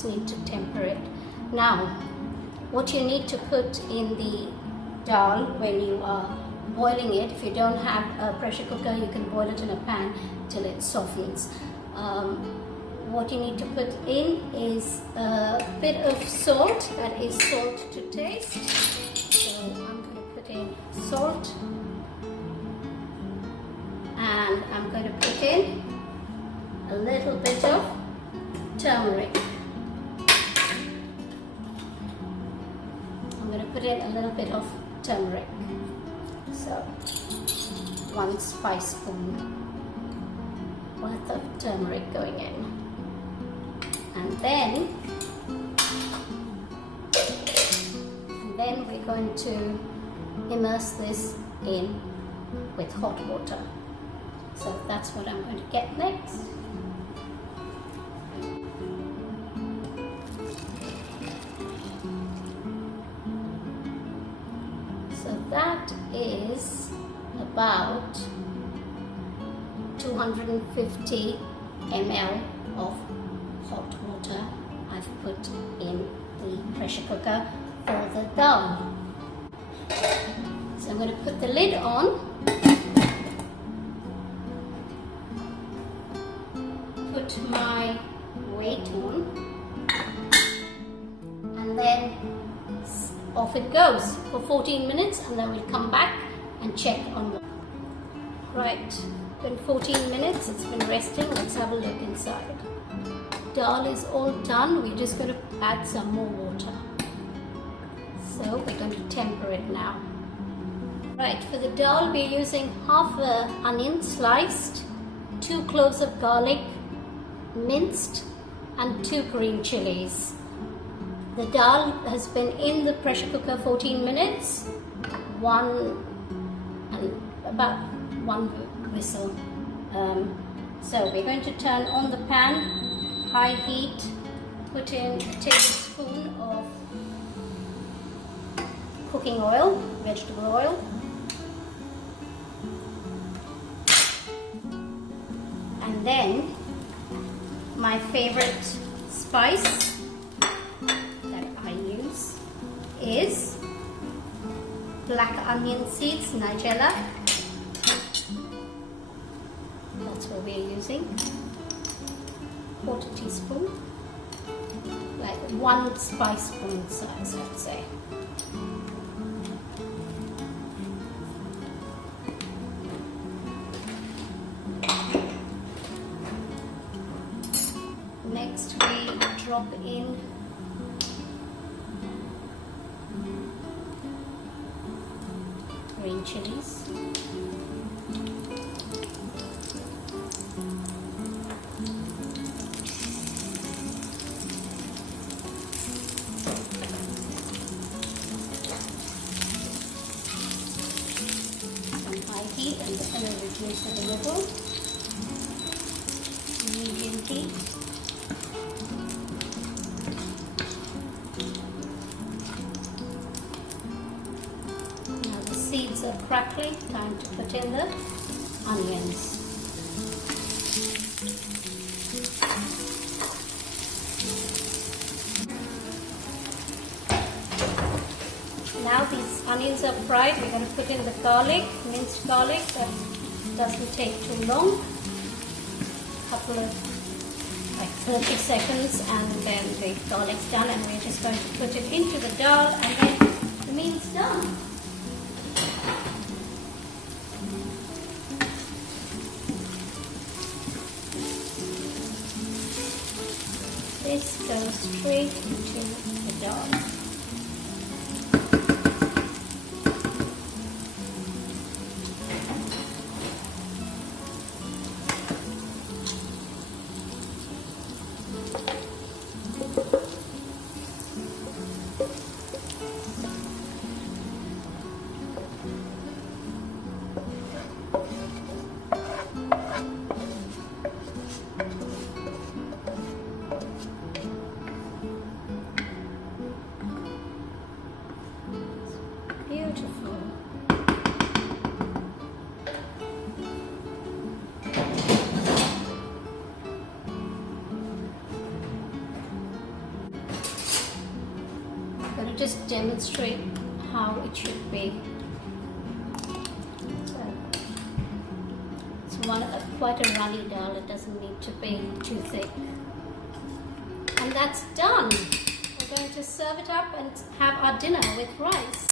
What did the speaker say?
just need to temper it. Now, what you need to put in the dal when you are boiling it, if you don't have a pressure cooker, you can boil it in a pan till it softens. What you need to put in is a bit of salt, that is salt to taste. So I'm going to put in salt, and I'm going to put in a little bit of turmeric. I'm going to put in a little bit of turmeric. So 1 spice spoon worth of turmeric going in. And then we're going to immerse this in with hot water. So that's what I'm going to get next. So that is about 250 ml of hot water I've put in the pressure cooker for the dal. So I'm going to put the lid on, put my weight on, and then off it goes for 14 minutes, and then we'll come back and check on the... Right, been 14 minutes, it's been resting. Let's have a look inside. Dal is all done. We're just going to add some more water. So we're going to temper it now. Right, for the dal we're using half an onion sliced, 2 cloves of garlic minced, and 2 green chillies. The dal has been in the pressure cooker 14 minutes, about one whistle. So we're going to turn on the pan, high heat, put in a tablespoon of cooking oil, vegetable oil, and then my favorite spice that I use is black onion seeds, Nigella. That's what we're using. 1/4 teaspoon, like 1 spice spoon size, I'd say. Next we drop in green chilies. Some high heat, and just going to reduce it a little. Medium heat. Seeds are crackly, time to put in the onions. Now these onions are fried, we're going to put in the garlic, minced garlic. That doesn't take too long. Couple of like 30 seconds, and then the garlic's done, and we're just going to put it into the dal, and then the meal's done. This goes straight into the dal. just demonstrate how it should be. So, it's quite a runny dal, it doesn't need to be too thick. And that's done. We're going to serve it up and have our dinner with rice.